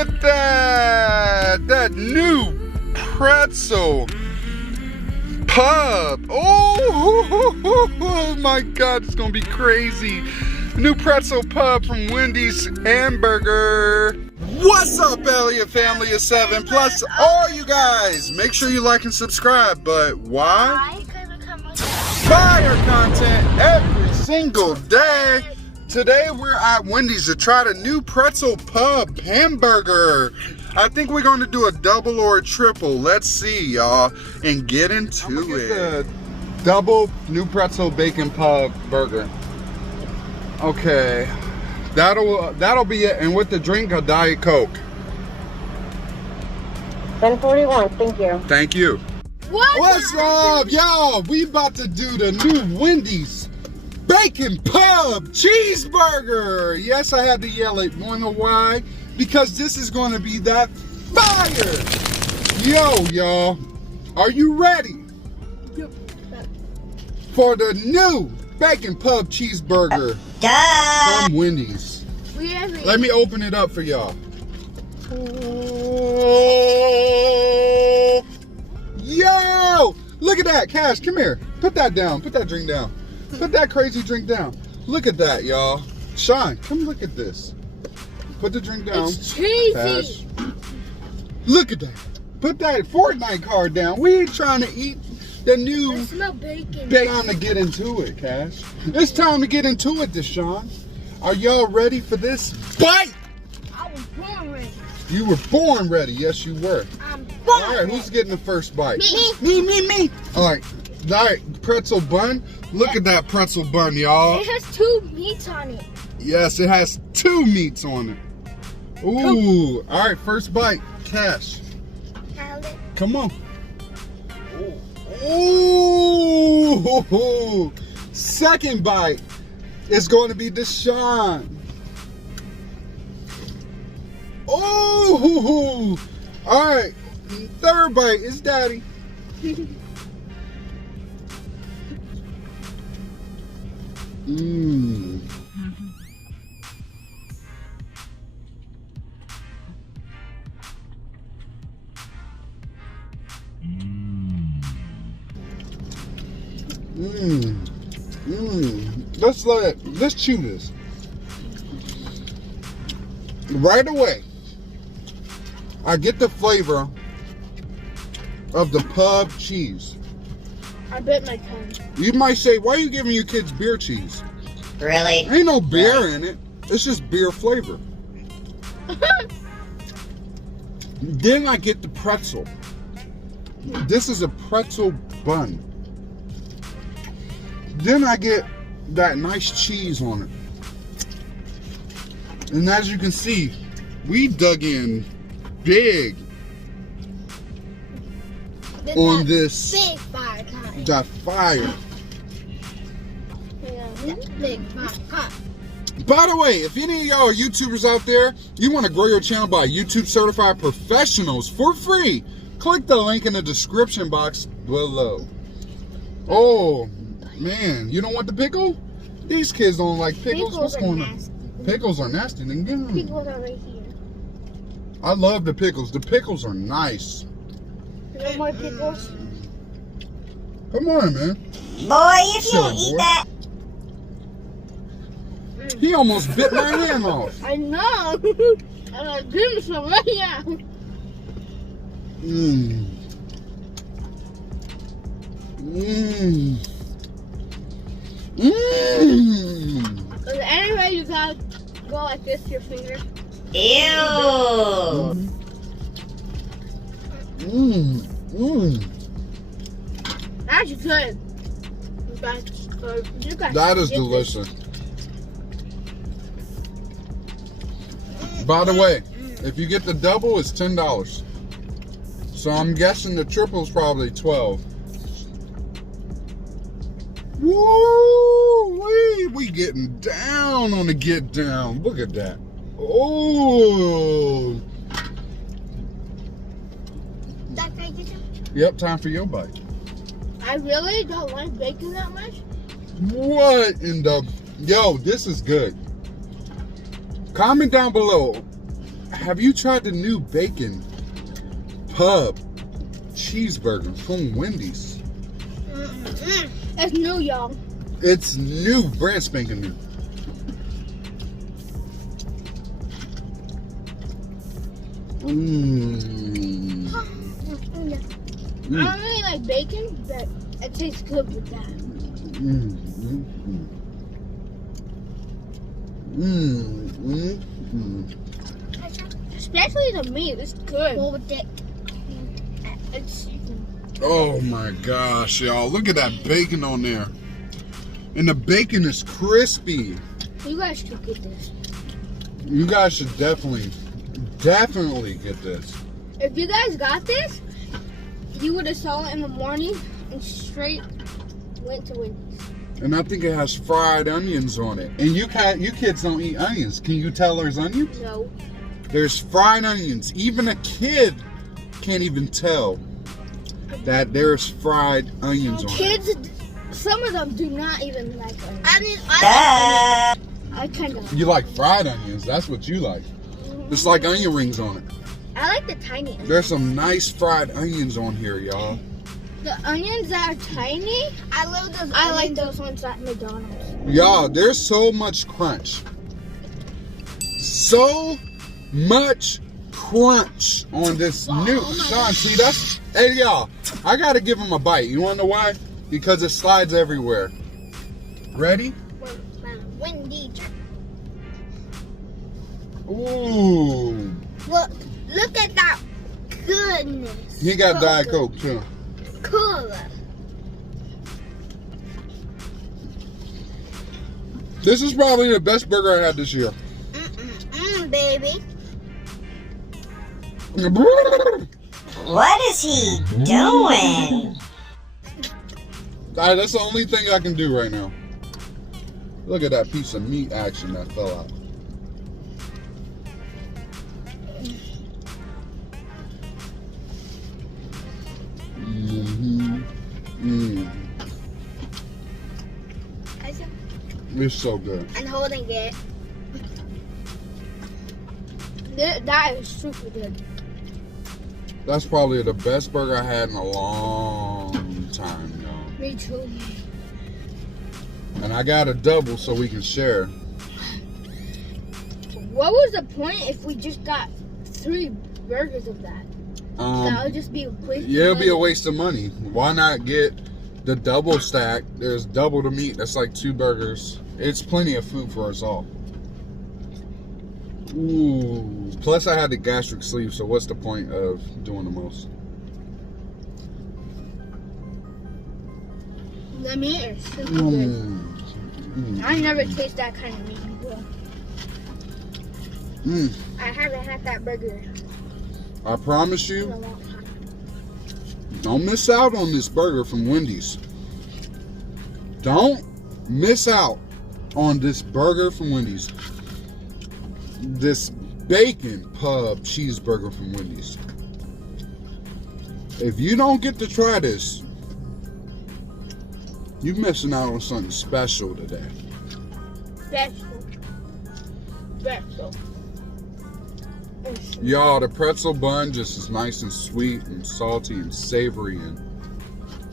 at that! That new pretzel pub. Oh my God, it's gonna be crazy. New pretzel pub from Wendy's Hamburger. What's up, Eliott Family of 7 plus all you guys? Make sure you like and subscribe, but why? Fire content every single day. Today we're at Wendy's to try the new pretzel pub hamburger. I think we're going to do a double or a triple. Let's see, y'all, and get into it. The double new pretzel bacon pub burger. Okay, that'll be it. And with the drink, a Diet Coke. 1041. Thank you. Thank you. What's up, y'all? We about to do the new Wendy's Bacon Pub Cheeseburger. Yes, I had to yell it. Wanna know why? Because this is going to be that fire. Yo, y'all, are you ready for the new Bacon Pub Cheeseburger from Wendy's? Let me open it up for y'all. Oh, yo, look at that. Cash, come here. Put that down. Put that drink down. Put that crazy drink down. Look at that, y'all. Sean, come look at this. Put the drink down. It's cheesy. Cash. Look at that. Put that Fortnite card down. We ain't trying to eat the new. I smell bacon. Time to get into it, Cash. It's time to get into it, Deshaun. Are y'all ready for this bite? I was born ready. You were born ready. Yes, you were. I'm born. All right, who's getting the first bite? Me. All right, pretzel bun. Look at that pretzel bun, y'all. It has 2 meats on it. Yes, it has 2 meats on it. Ooh, all right, first bite, Cash. Come on. Ooh, second bite is going to be Deshaun. Ooh, all right, third bite is Daddy. Mmm. Let's chew this. Right away, I get the flavor of the pub cheese. I bit my tongue. You might say, why are you giving your kids beer cheese? Really? Ain't no beer in it. It's just beer flavor. Then I get the pretzel. This is a pretzel bun. Then I get that nice cheese on it. And as you can see, we dug in big on this. Big fire time. That fire. Yeah, big fire. By the way, if any of y'all are YouTubers out there, you want to grow your channel by YouTube certified professionals for free, click the link in the description box below. Oh, man, you don't want the pickle? These kids don't like pickles. What's going on? Pickles are nasty. Then get them. Pickles are right here. I love the pickles. The pickles are nice. No more pickles? Come on, man. Boy, if you don't eat that. He almost bit my hand off. I know. I'm gonna do some right now. Mmm. Mmm. Mmm. Is there any way you gotta go like this to your finger? Ew. Mmm. Mmm. That's good. That is delicious. By the way, if you get the double, it's $10. So I'm guessing the triple is probably 12. Woo! We getting down on the get down. Look at that. Oh. Yep, time for your bite. I really don't like bacon that much. What in the... Yo, this is good. Comment down below. Have you tried the new bacon pub cheeseburger from Wendy's? It's new, y'all. It's new, brand spanking new. Mmm. I don't really like bacon, but it tastes good with that. Especially the meat, it's good. Well, with it, it's. Oh my gosh, y'all! Look at that bacon on there, and the bacon is crispy. You guys should get this. You guys should definitely get this. If you guys got this, you would have saw it in the morning and straight went to Wendy's. And I think it has fried onions on it. And you kids don't eat onions. Can you tell there's onions? No. There's fried onions. Even a kid can't even tell that there's fried onions on it. Kids, some of them do not even like onions. I mean, I kind of. You like fried onions. That's what you like. It's like onion rings on it. I like the tiny onions. There's some nice fried onions on here, y'all. The onions that are tiny, I love those. I like those ones at McDonald's. Y'all, there's so much crunch. So much crunch on this new. Sean, see that's. Hey, y'all, I gotta give him a bite. You wanna know why? Because it slides everywhere. Ready? Wendy. Ooh. Look at that goodness. He got Diet Coke too. Cool. This is probably the best burger I had this year. Baby. What is he doing? That's the only thing I can do right now. Look at that piece of meat action that fell out. It's so good. And holding it. That is super good. That's probably the best burger I had in a long time, y'all. Me too. And I got a double so we can share. What was the point if we just got 3 burgers of that? That would just be a waste. Yeah, it'll be a waste of money. Why not get the double stack? There's double the meat. That's like 2 burgers. It's plenty of food for us all. Ooh. Plus, I had the gastric sleeve, so what's the point of doing the most? The meat is super good. I never taste that kind of meat before. I haven't had that burger I promise in a you, long time. don't miss out on this burger from Wendy's. Don't miss out on this burger from Wendy's. This bacon pub cheeseburger from Wendy's. If you don't get to try this, you're missing out on something special today. Pretzel. Y'all, the pretzel bun just is nice and sweet and salty and savory, and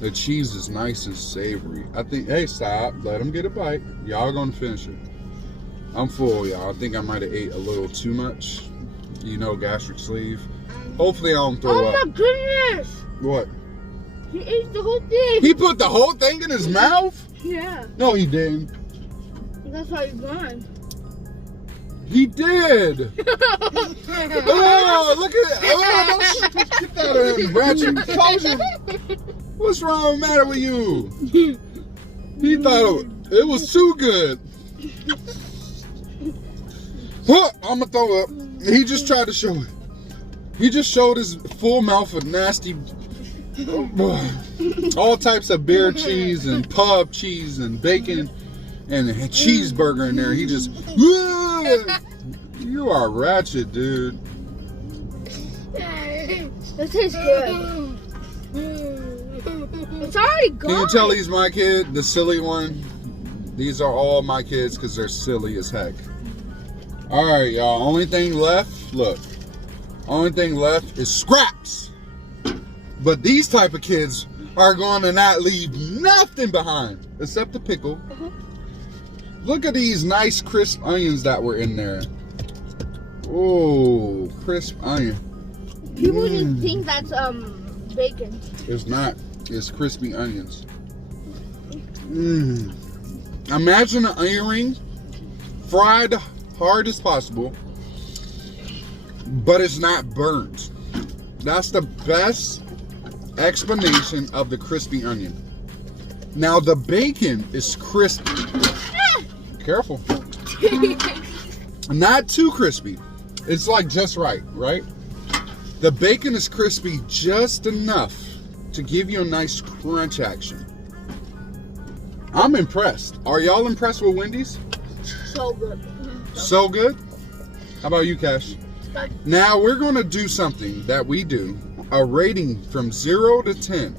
the cheese is nice and savory. I think, hey, stop. Let them get a bite. Y'all gonna finish it. I'm full, y'all. I think I might have ate a little too much. You know, gastric sleeve. Hopefully I don't throw up. Oh my goodness! What? He ate the whole thing. He put the whole thing in his mouth? Yeah. No, he didn't. That's how he's gone. He did. Oh, look at it. Oh, get that out of him, Ratchet. Closure. What's wrong matter with you? He thought it was too good. Huh, I'm gonna throw up. He just tried to show it. He just showed his full mouth of nasty, all types of beer cheese and pub cheese and bacon and a cheeseburger in there. He just, you are ratchet, dude. This is good. It's already gone. Can you tell he's my kid, the silly one? These are all my kids because they're silly as heck. All right, y'all. Only thing left Look, only thing left is scraps. But these type of kids are going to not leave nothing behind except the pickle. Look at these nice crisp onions that were in there. Oh, crisp onion. People just think that's bacon. It's not. It's crispy onions. Imagine an onion ring fried hard as possible, but it's not burnt. That's the best explanation of the crispy onion. Now the bacon is crispy. Careful. Not too crispy. It's like just right, right? The bacon is crispy just enough to give you a nice crunch action. I'm impressed. Are y'all impressed with Wendy's? So good. So good? How about you, Cash? Now we're going to do something that we do. A rating from 0 to 10.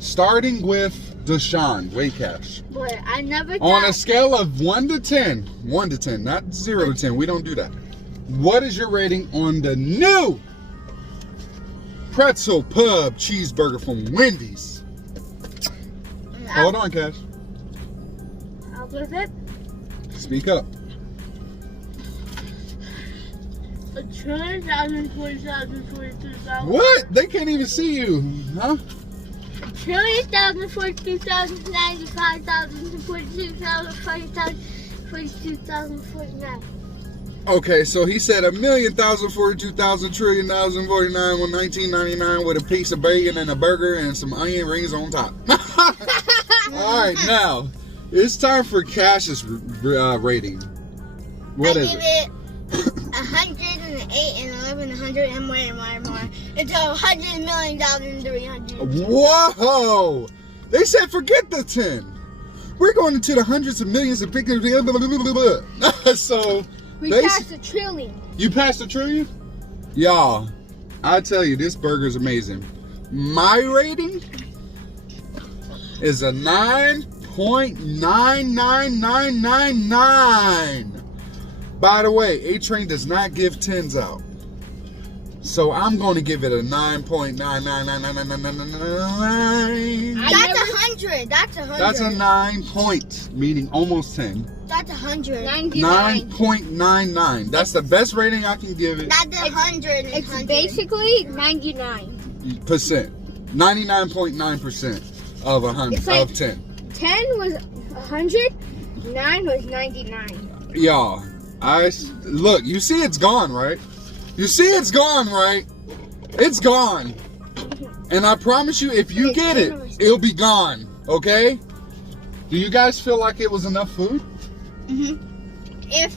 Starting with Deshaun. Wait, Cash. But I never On a thought. scale of 1 to 10. 1 to 10, not 0 to 10. We don't do that. What is your rating on the new Pretzel Pub cheeseburger from Wendy's? Hold on, Cash. I'll give it Speak up. a 1,000,000, 40,000, 42,000. What? They can't even see you, huh? 1,000,000, 42,000, 95,000, 42,000, 40,000, 42,000, 49. Okay, so he said 1,000,000, 42,000, trillion, 49, 1999 with a piece of bacon and a burger and some onion rings on top. All right, now it's time for Cash's rating. What is give it? it 108 and 11, 100 and more and more and more. It's 100,000,300. Whoa! They said forget the 10. We're going into the hundreds of millions of big. So We they passed a trillion. You passed a trillion? Y'all, I tell you, this burger's amazing. My rating is a 9.99999. By the way, A-Train does not give 10s out. So I'm going to give it a 9.9999999. That's 100. That's 100. That's a 9 point, meaning almost 10. That's 100. 9.99. That's the best rating I can give it. That's 100. It's basically 99. Percent. 99.9% of 100 It's like- of 10. 10 was 100. 9 was 99. Y'all, look. You see, it's gone, right? You see, it's gone, right? It's gone. And I promise you, if you get it, it'll be gone. Okay? Do you guys feel like it was enough food? If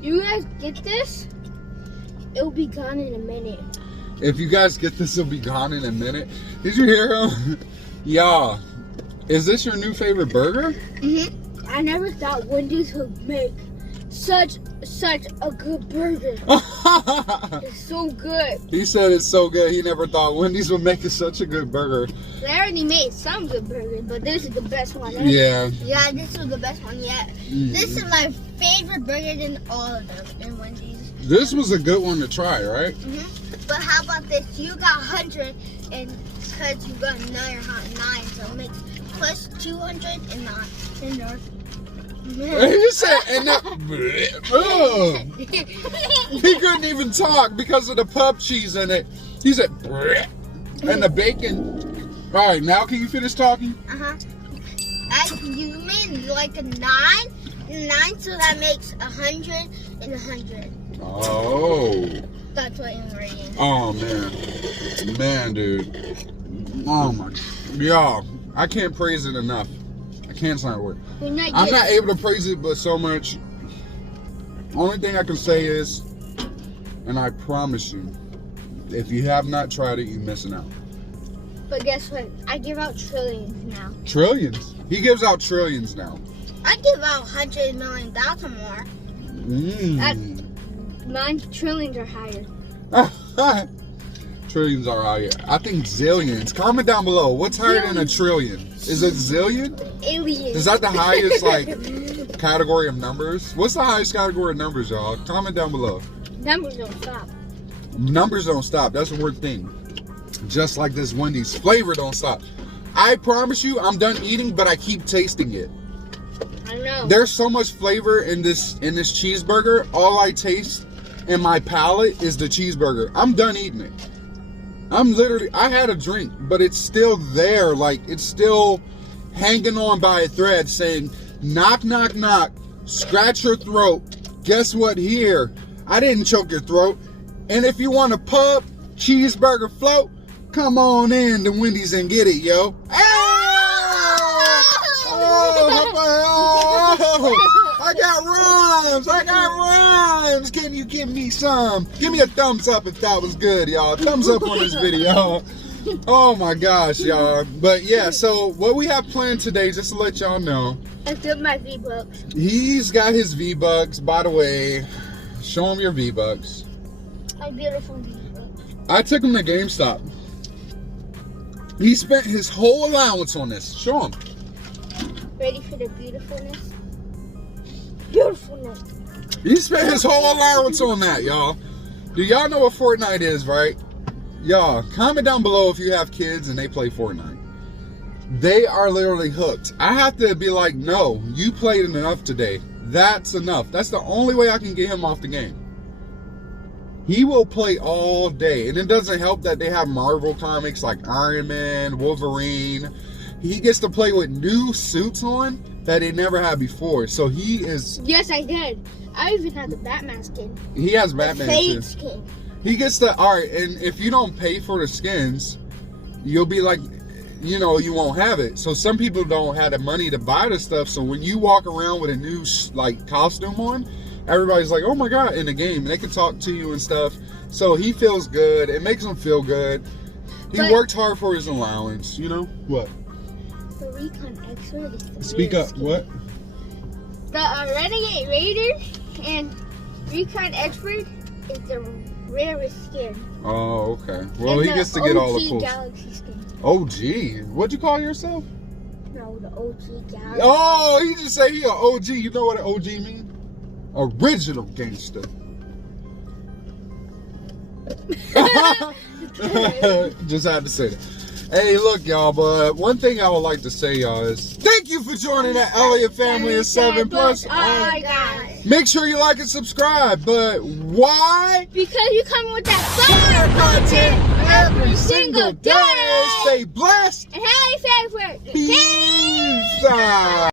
you guys get this, it'll be gone in a minute. If you guys get this, it'll be gone in a minute. Did you hear him? Y'all, is this your new favorite burger? I never thought Wendy's would make such a good burger. It's so good. He said it's so good. He never thought Wendy's would make it such a good burger. They already made some good burgers, but this is the best one. Yeah. Yeah, this is the best one yet. This is my favorite burger in all of them in Wendy's. This was a good one to try, right? But how about this? You got 100, and because you got another 9, so it makes plus 200 and 9. He just said, and that, he couldn't even talk because of the pub cheese in it. He said, and the bacon. All right, now can you finish talking? You made like a 9, so that makes 100 and 100. Oh. That's what I'm rating. Oh, man, dude. Oh, my. Y'all, I can't praise it enough. I can't say a word. I'm not able to praise it, but so much. Only thing I can say is, and I promise you, if you have not tried it, you're missing out. But guess what? I give out trillions now. Trillions? He gives out trillions now. I give out 100 million thousand more. Mine trillions are higher. Trillions are higher. I think zillions. Comment down below. What's higher than a trillion? Is it zillion? Aliens. Is that the highest category of numbers? What's the highest category of numbers, y'all? Comment down below. Numbers don't stop. Numbers don't stop. That's the word thing. Just like this Wendy's. Flavor don't stop. I promise you, I'm done eating, but I keep tasting it. I know. There's so much flavor in this cheeseburger. All I taste in my palate is the cheeseburger. I'm done eating it. I had a drink, but it's still there. Like, it's still hanging on by a thread saying, knock, knock, knock, scratch your throat. Guess what here? I didn't choke your throat. And if you want a pub cheeseburger float, come on in to Wendy's and get it, yo. I got rhymes. Can you give me some? Give me a thumbs up if that was good, y'all. Thumbs up on this video. Oh my gosh, y'all. But yeah, so what we have planned today, just to let y'all know. I took my V-Bucks. He's got his V-Bucks. By the way, show him your V-Bucks. My beautiful V-Bucks. I took him to GameStop. He spent his whole allowance on this. Show him. Ready for the beautifulness? Beautifulness. He spent his whole allowance on that, y'all. Do y'all know what Fortnite is, right? Y'all, comment down below if you have kids and they play Fortnite. They are literally hooked. I have to be like, no, you played enough today. That's enough. That's the only way I can get him off the game. He will play all day. And it doesn't help that they have Marvel comics like Iron Man, Wolverine. He gets to play with new suits on that he never had before. So he is... Yes, I did. I even had the Batman skin. He has Batman the too. fade skin. He gets the... Alright, and if you don't pay for the skins, you'll be like... You know, you won't have it. So some people don't have the money to buy the stuff. So when you walk around with a new like costume on, everybody's like, oh my God, in the game. And they can talk to you and stuff. So he feels good. It makes him feel good. He worked hard for his allowance. You know? What? The Recon Expert is the Speak rare up. skin. What? The Renegade Raider and Recon Expert is the rarest skin. Oh, okay. Well, and he gets to get all the OG cool. Galaxy skin. OG? What'd you call yourself? No, the OG Galaxy. Oh, he just say he an OG. You know what an OG means? Original gangster. Just had to say that. Hey, look, y'all, but one thing I would like to say, y'all, is thank you for joining the Eliott Family of 7 Plus. Oh my God. Make sure you like and subscribe, but why? Because you come with that fire content every single day. Stay blessed. And how you favorite? Peace out.